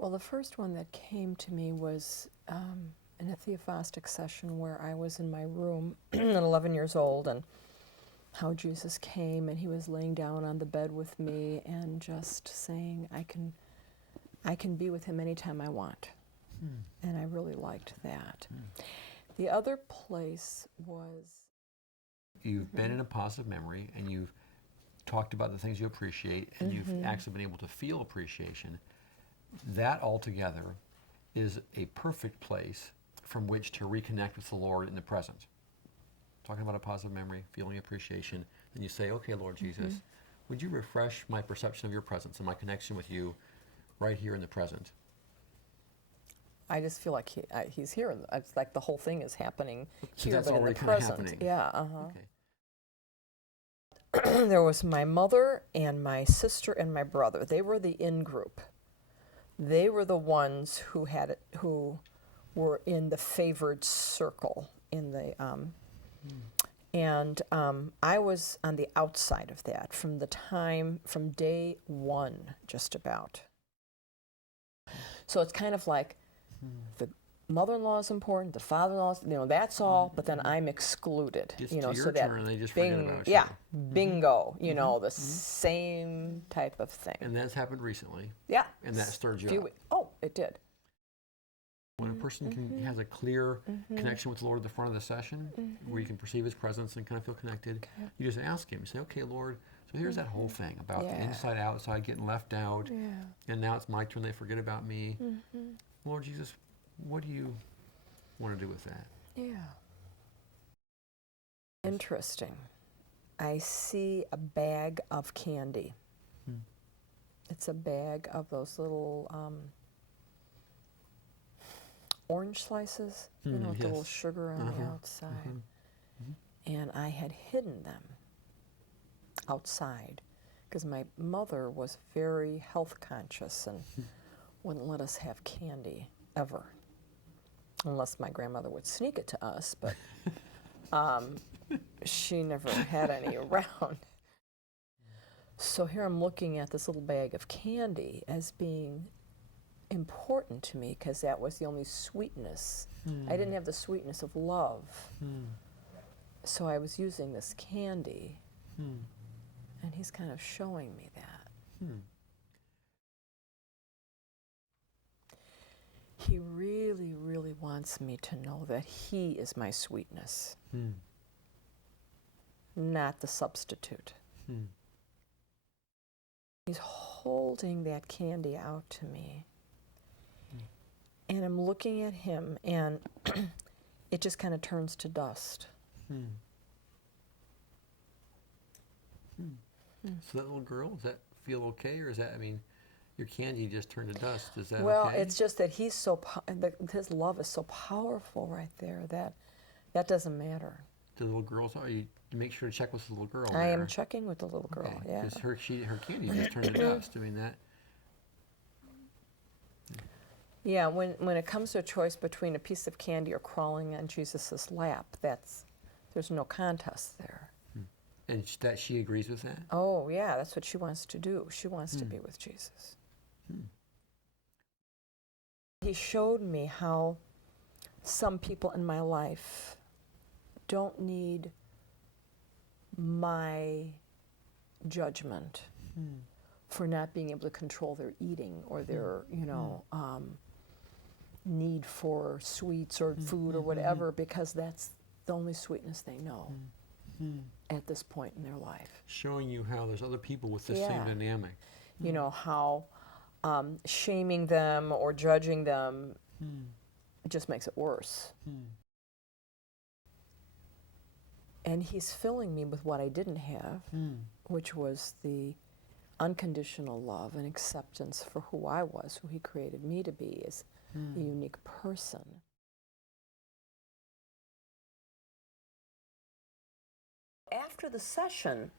Well, the first one that came to me was in a theophostic session where I was in my room at 11 years old, and how Jesus came and he was laying down on the bed with me and just saying, I can be with him anytime I want. And I really liked that. The other place was... You've been in a positive memory, and you've talked about the things you appreciate, and you've actually been able to feel appreciation. That altogether is a perfect place from which to reconnect with the Lord in the present. Talking about a positive memory, feeling appreciation, then you say, okay, Lord Jesus, would you refresh my perception of your presence and my connection with you right here in the present? I just feel like he's here. It's like the whole thing is happening So here, that's but in the already kind of present. happening. Yeah, Okay. There was my mother and my sister and my brother. They were the in-group. They were the ones who were in the favored circle in the and I was on the outside of that from day one, just about. So it's kind of like the mother-in-law is important, the father-in-law, that's all, but then I'm excluded. It's to your that turn, and they just forget about you. Yeah, bingo, the same type of thing. And that's happened recently. Yeah. And that stirred you up. Oh, it did. When a person has a clear connection with the Lord at the front of the session, where you can perceive his presence and kind of feel connected, you just ask him. You say, okay, Lord, so here's that whole thing about the inside, outside, getting left out, and now it's my turn, they forget about me. Lord Jesus, what do you want to do with that? Yeah. Interesting. I see a bag of candy. It's a bag of those little orange slices, with the little sugar on the outside. And I had hidden them outside because my mother was very health conscious and wouldn't let us have candy ever, unless my grandmother would sneak it to us, but she never had any around. So here I'm looking at this little bag of candy as being important to me because that was the only sweetness. I didn't have the sweetness of love. So I was using this candy, and he's kind of showing me that. He really, really wants me to know that he is my sweetness, not the substitute. He's holding that candy out to me, and I'm looking at him, and it just kind of turns to dust. So that little girl, does that feel okay, or is that, your candy just turned to dust? Is that Well, okay? it's just that he's his love is so powerful right there that doesn't matter. The little girls, you make sure to check with the little girl. I am checking with the little girl, yeah. Because her candy just turned to dust. That. Yeah, when it comes to a choice between a piece of candy or crawling on Jesus' lap, there's no contest there. And that she agrees with that? Oh, yeah, that's what she wants to do. She wants to be with Jesus. He showed me how some people in my life don't need my judgment for not being able to control their eating or their, need for sweets or food or whatever, because that's the only sweetness they know at this point in their life. Showing you how there's other people with the same dynamic. How shaming them or judging them just makes it worse. And he's filling me with what I didn't have, which was the unconditional love and acceptance for who I was, who he created me to be as a unique person. After the session,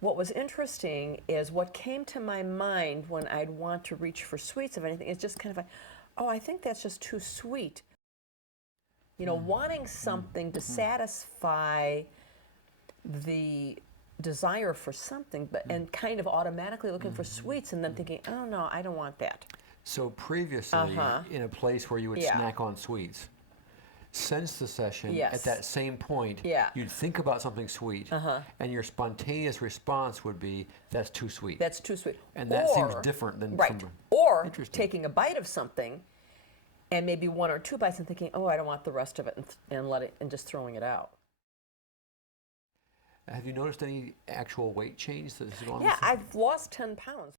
what was interesting is what came to my mind when I'd want to reach for sweets of anything. It's just kind of like, oh, I think that's just too sweet. Wanting something to satisfy the desire for something, and kind of automatically looking for sweets and then thinking, oh no, I don't want that. So previously, in a place where you would Yeah. snack on sweets, since the session, Yes. at that same point, Yeah. you'd think about something sweet, and your spontaneous response would be, "That's too sweet." That's too sweet. And that seems Or- different than right. from. Or Interesting. taking a bite of something, and maybe one or two bites, and thinking, "Oh, I don't want the rest of it," and just throwing it out. Have you noticed any actual weight change that has gone on? Yeah, I've lost 10 pounds.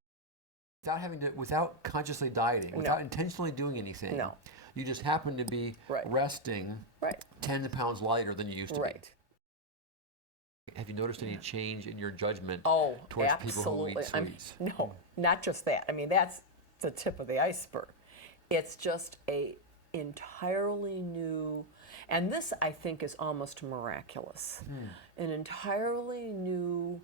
Without consciously dieting, without intentionally doing anything. No. You just happen to be Right. resting Right. 10 pounds lighter than you used to Right. be. Have you noticed any change in your judgment Oh, towards people who absolutely. eat sweets? No, not just that. I mean, that's the tip of the iceberg. It's just a entirely new, and this I think is almost miraculous, an entirely new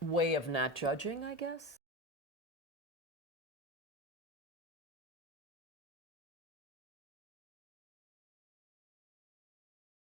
way of not judging, I guess.